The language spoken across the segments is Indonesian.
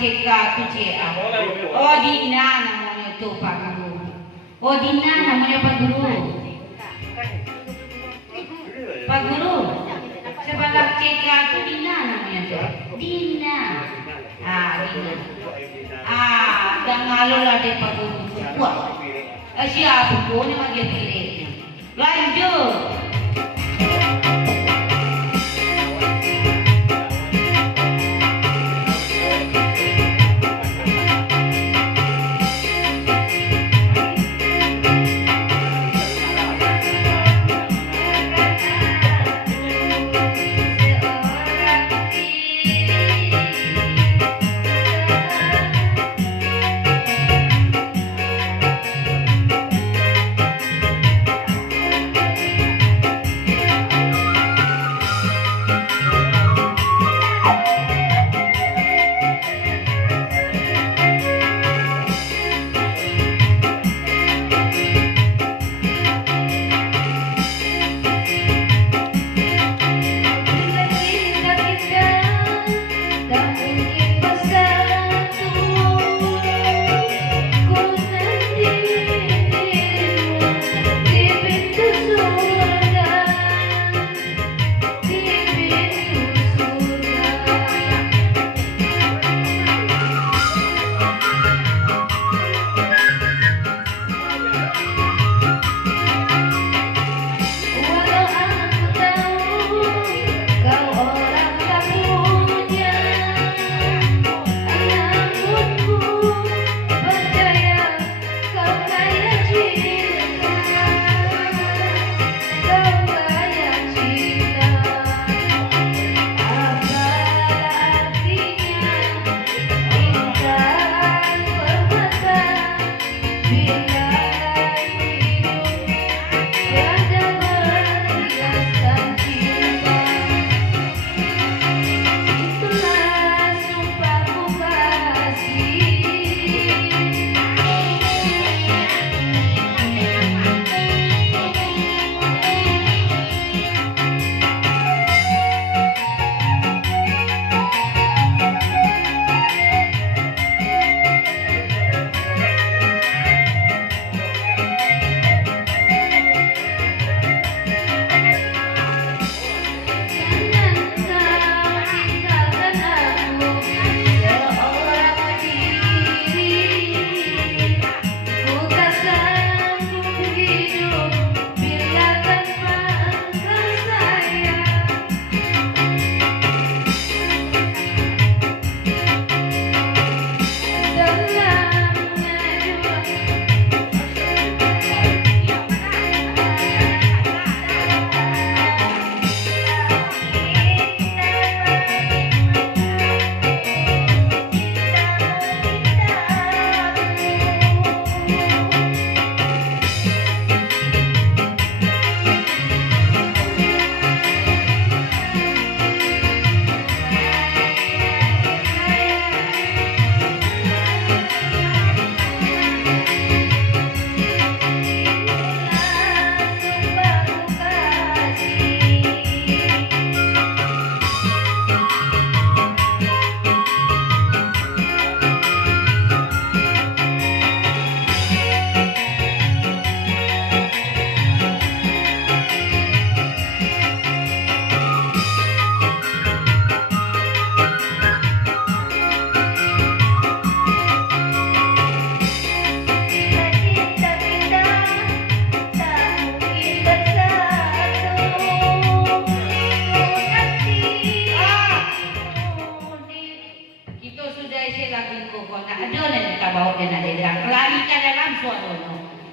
CK tu cik. Oh Dina namanya tu Pak Guru. Oh Dina namanya Pak Guru. Pak Guru. Sebelah CK tu Dina namanya tu. Dina. Dina. Dan ngalor lah dia Pak Guru. Buat. Siapa pun yang bagi pilihnya. Lanjut.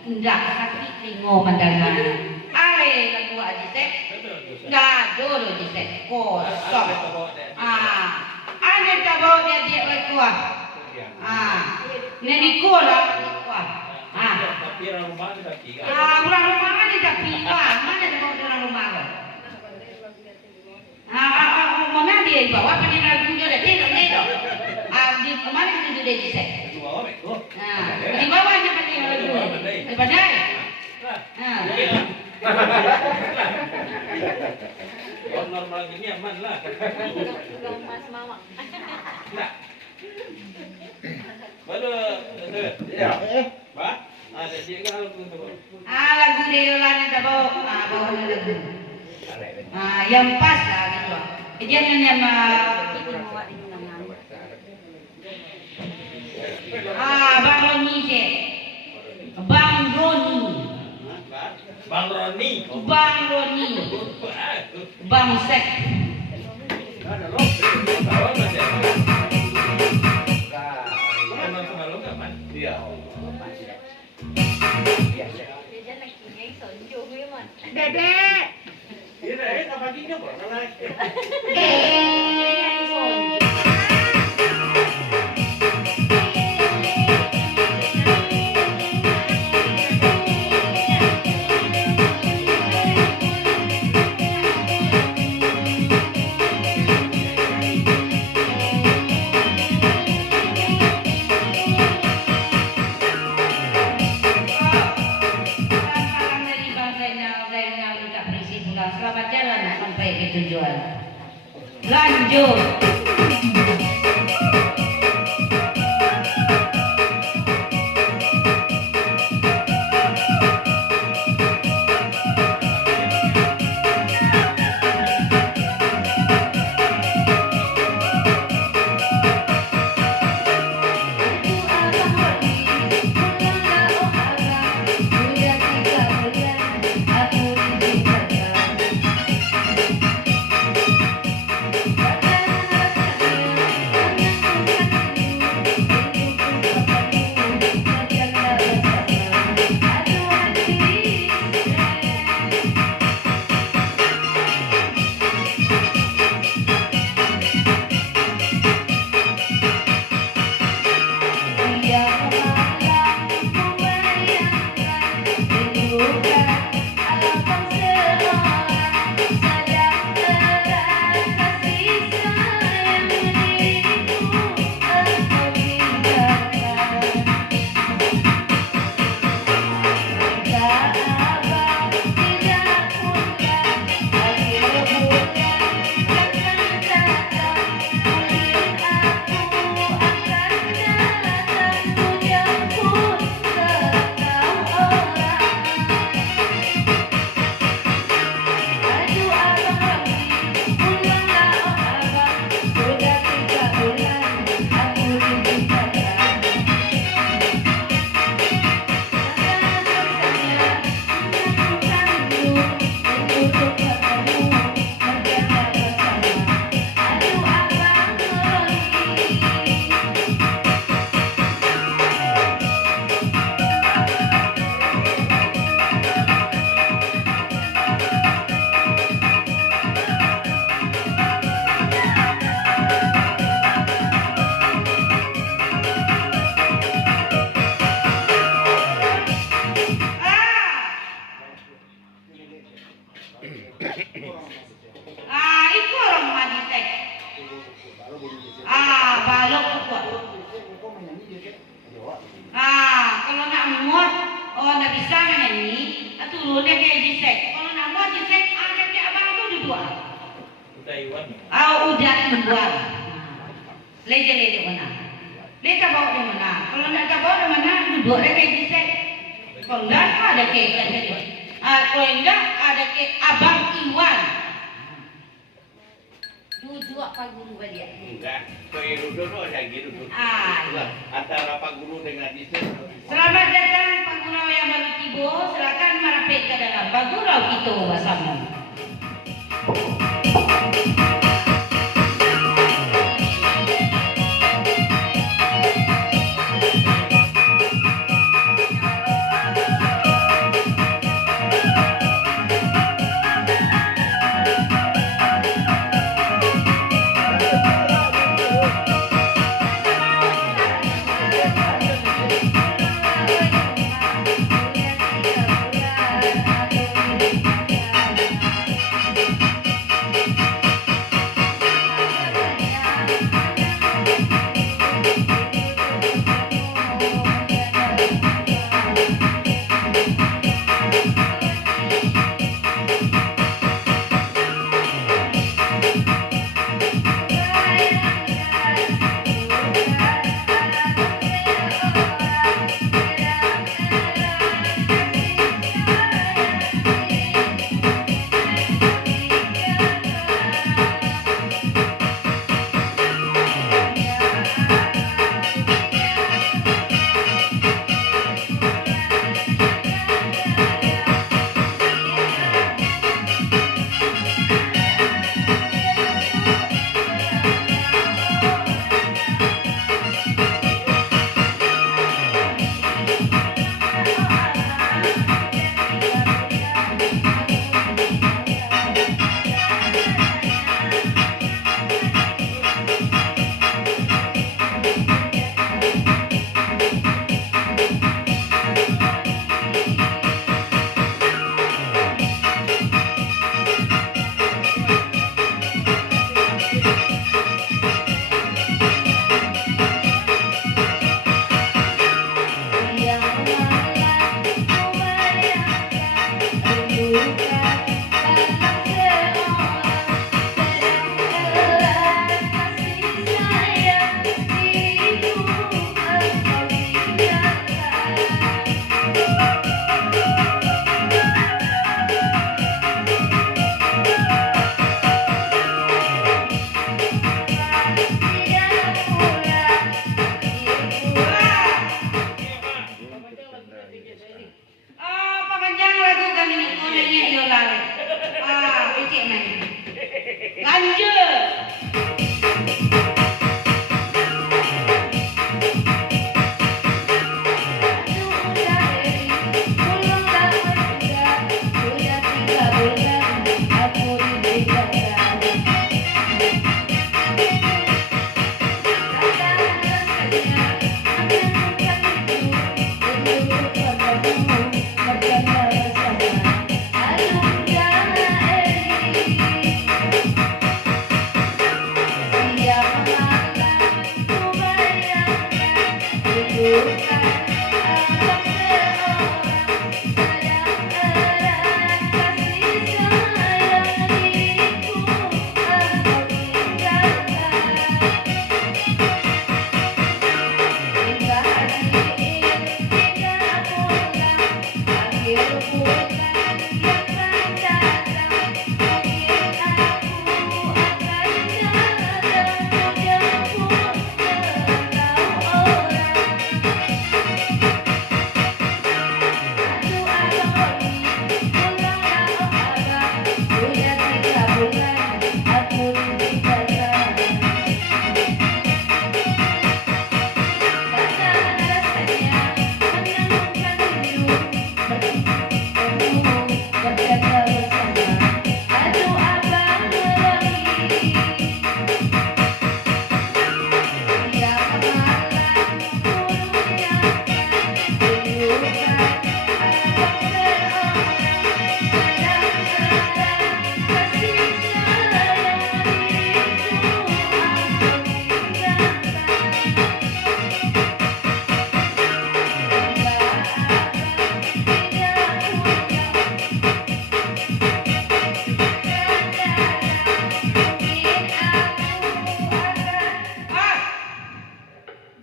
Ndak sakit tingo pandangan. Ale lagu aja teh. Ndak dulu di teh. Kosong. Ane tabau dia kuah. Neni kola kuah. Tapi rumah kita tiga. Orang rumah mana tapi mana tabau orang rumah. Mana dia bawa panen lagu dia dia. Di kemana itu dia di teh. Di bawahnya panen lagu. Padahal. Kalau normal gini aman lah. Mas mama. Enggak. Baru Ya. Ba? Ada dia kan harus tunggu. Lagu Deola na bawa bawa na lagu. Yang pas lah gitu. Jangan yang Bang Roni je. Bang Roni. Bang Roni. Bang Roni. Bang Sek. Bawa masih. Kenal sama lo kapan? Iya. Dedek. Ini apa gini kok? Selamat jalan sampai ke tujuan. Lanjut. Itu orang majisek. Balok kuat. Kalau nak muat, nak bisa menyanyi, turunnya kayak jisek. Kalau nak muat jisek, anaknya abang tu dua. Udah Iwan. Udah dua. Leje mana? Leje bawa di mana? Kalau nak bawa di mana, dua kayak jisek. Kalau enggak ada kayak gitu. Kalau enggak ada kayak abang Iwan. Duduk Pak Guru balik. Enggak. Duduk ada gitu. Antara Pak Guru dengan Disen. Selamat datang Pak Guru yang baru tiba. Silakan merapik ke dalam Pak Guru kita bersama. Papanjang lagu kami ini kunanya iolare. Becek main. Lanjut.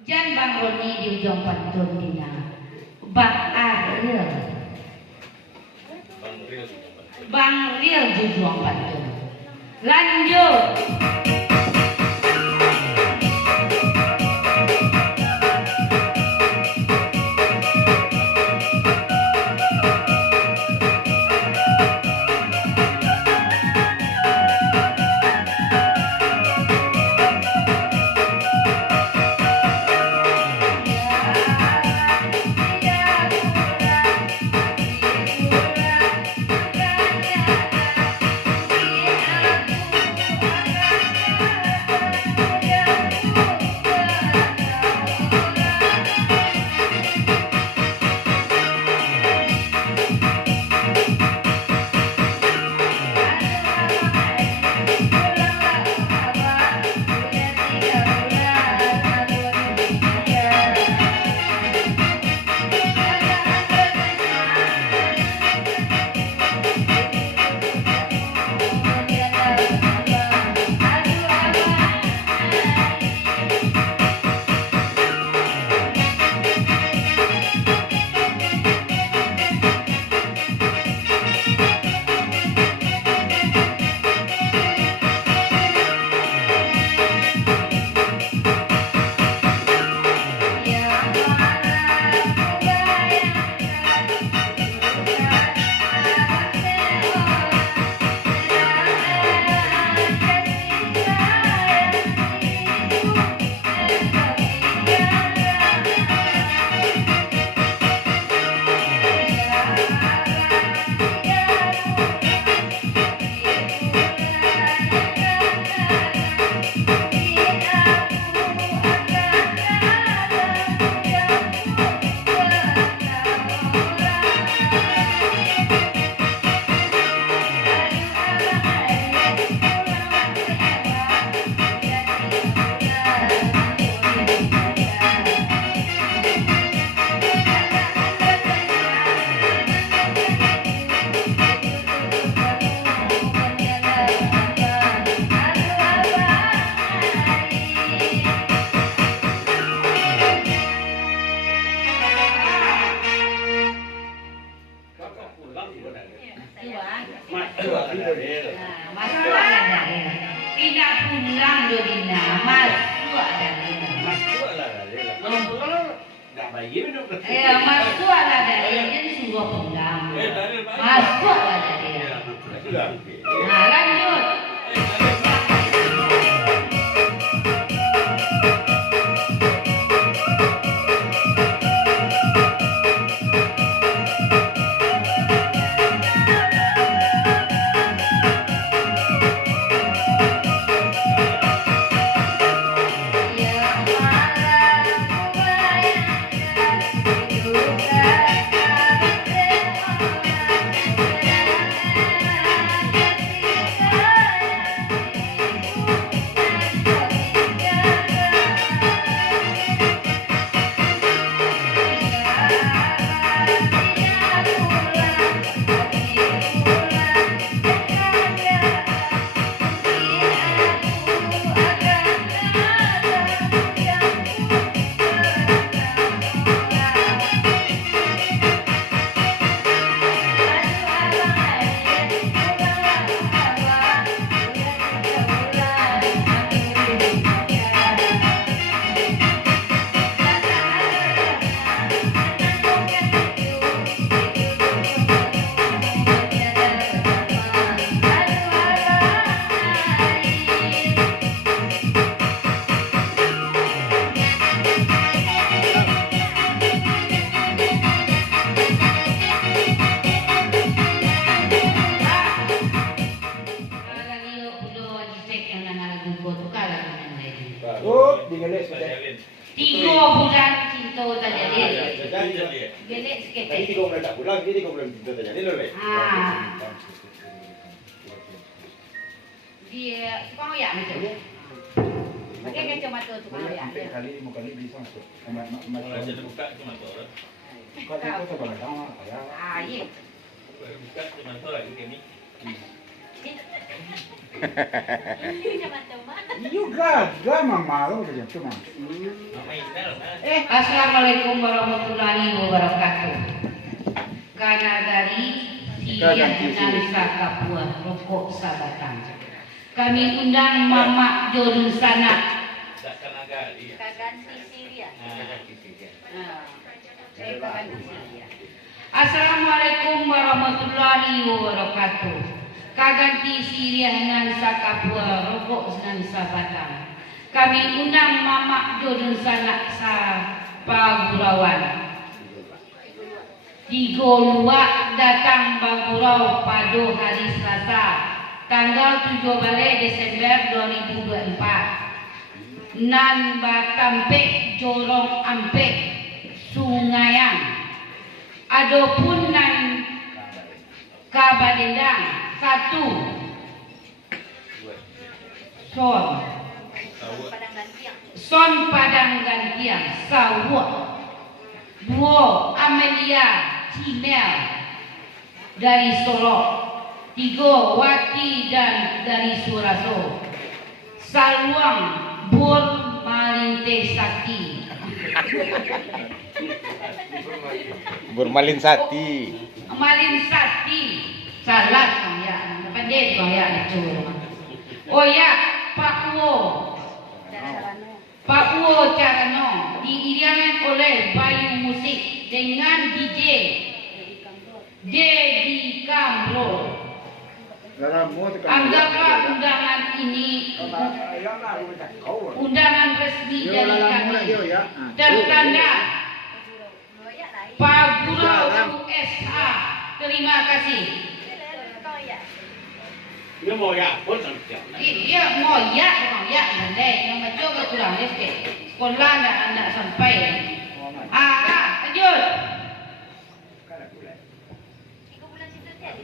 Jan Bang Roni di ujung pantun dina. Bang Ariel. Bang Ariel di ujung pantun. Lanjut. Masuk ada dia. Masuk ada dia. Tidak pulang do Dina, masuk ada dia. Masuk lah dia. Kalau nggak bayar dong. Masuk ada dia, jadi suruh pulang. Masuk ada dia. Nah, lanjut. Oh, digeles sudah. 3 bulan cinta terjadi. Jadi, Gelek sikit. tadi 3 bulan tak pulang, ini 3 bulan kita tak jadi loh, Le. Dia tukang oyak macam tu. Pakai kacamata tukang oyak. Sampai kali 5 kali bisa masuk. Kalau jadi buka cuma tu. Kau itu sebagai sama, ya. Ya. Buka cuma tu lagi kami. Juga, mama lo macam tu mah. Mama Isnel. Assalamualaikum warahmatullahi wabarakatuh. Karena dari Siang Nansa Kapua Rokok Sabatan, kami undang Mama Jorun Sana. Takkan agak dia. Kaganti Syria. Saya kaganti Syria. Assalamualaikum warahmatullahi wabarakatuh. Kaganti Syria Nansa Kapua Rokok Nansa Batang. Kami undang Mama Jorun Sana sa Pagurawan. Di Golua datang Bagurau pada hari Selasa tanggal 17 Desember 2024. Nan Batampe Jorong Ampe Sungayang. Adapun nan Kabadendang 1 Son Padang Gantiang Sawak 2 Amelia Cimel dari Solo 3 Wati dan dari Suraso Saluang Bur Malinte Sakti Bermalin Sati. Malin Sakti salat kang ya pendek kang ya itu oh ya Pak Uwo Carano diiringi oleh Bayu Musik dengan DJ Dedi Kamro. Anggaplah undangan ini undangan resmi dari kami tertanda Pak Guru USA. Terima kasih. Dia mau ya, pun sampai. Iya mau ya, mandai yang macam tu kurang sikit. Sekolah anda sampai. Lanjut.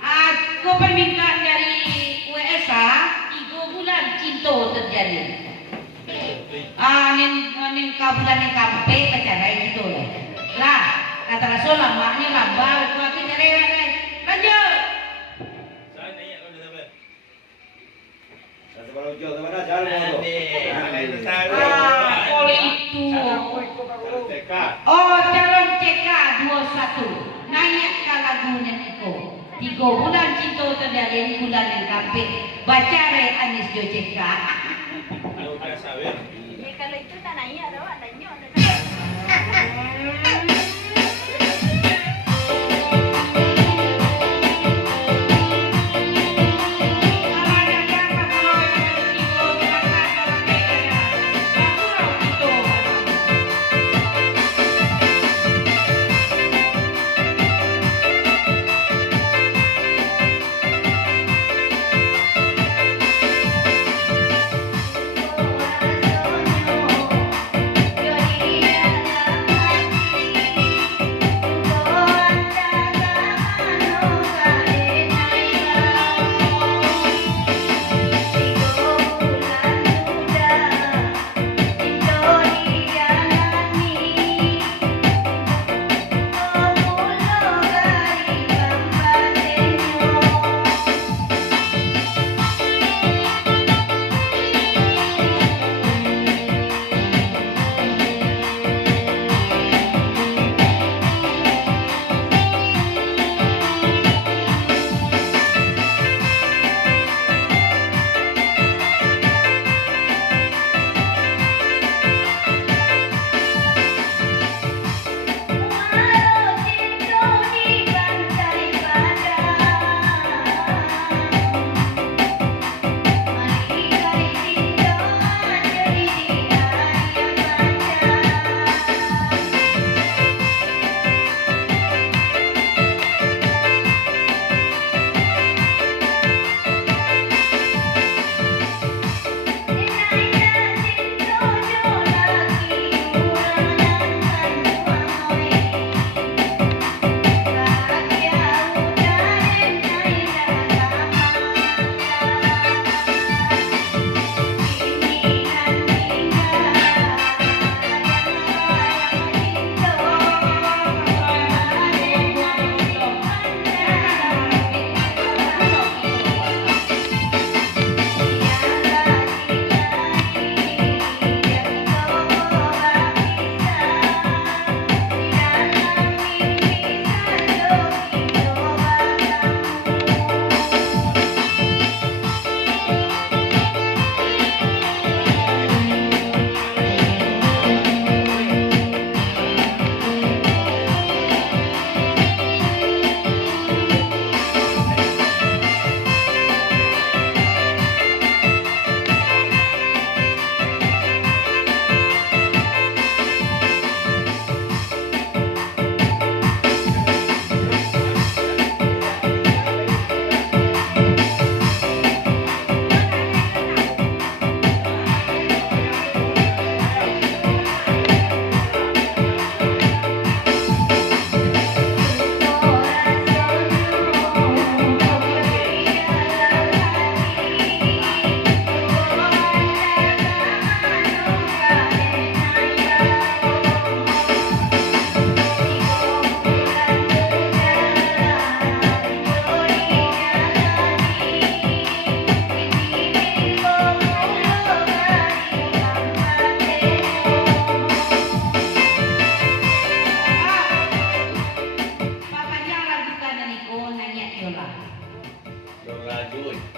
Aku permintaan dari USA 3 bulan cinta terjadi. Nin kabulan ni kampe pacarai gitu lah. Kata Rasul lamanya lambat, aku cari. Lanjut. Saya tanya kau dah sampai. Kalau jual sama dah jalan Oleh itu. Tekat. Oh, calon CK 21. Naik ke lagunya Niko. 3 Iko bulan cinta terdalin bulan yang kapit. Baca re Anis Jojeka. Kalau udah sawir. Ya kalau itu tak nanya tau, tanya.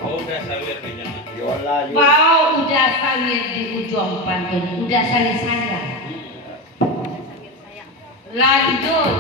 Oh, udah sawir deh jangan. Yola, yola. Kau udah sawir di ujung pantun, udah sawir saya. Lanjut.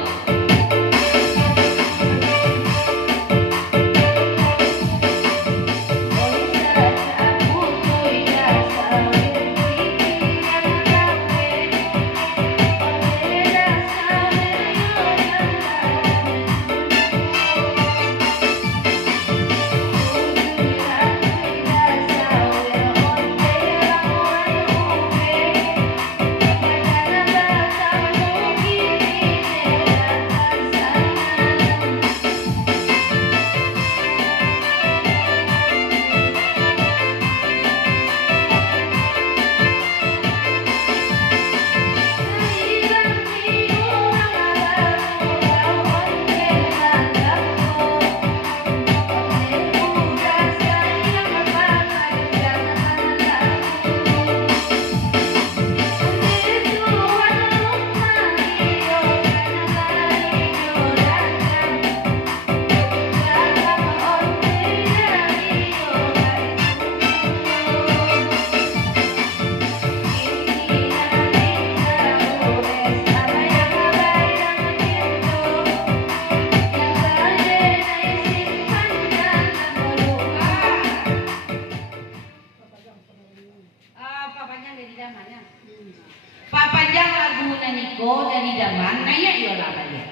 Miko dari Daman, nanya yo lah dia.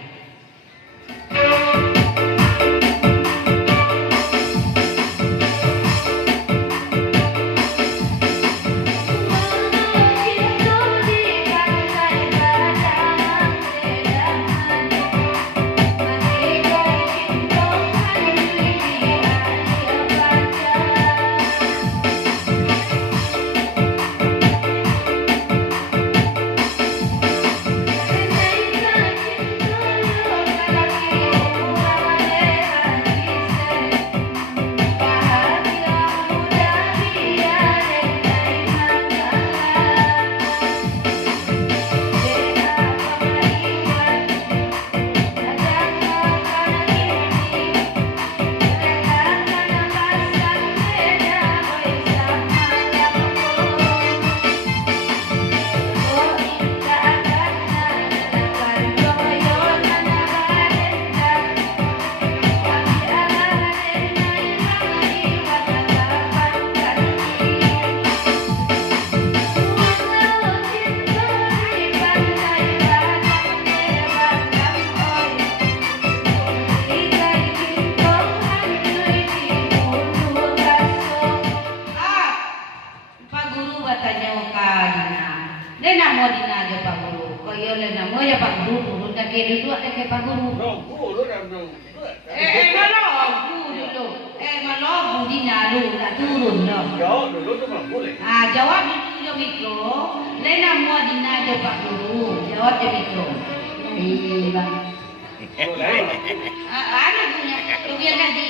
Lena mo din na Pak Guru. Kaya lena mo ya Pak Guru turun na kaya dulu ada kaya Pak Guru. Guru dah dong. Malo budi nalu na turun no. Jauh dulu tu belum boleh. Jawab dulu jo mikro. Lena mo din na Pak Guru. Jawab jo mikro. Iya bang. Boleh. Ada punya. Tuh biar nanti.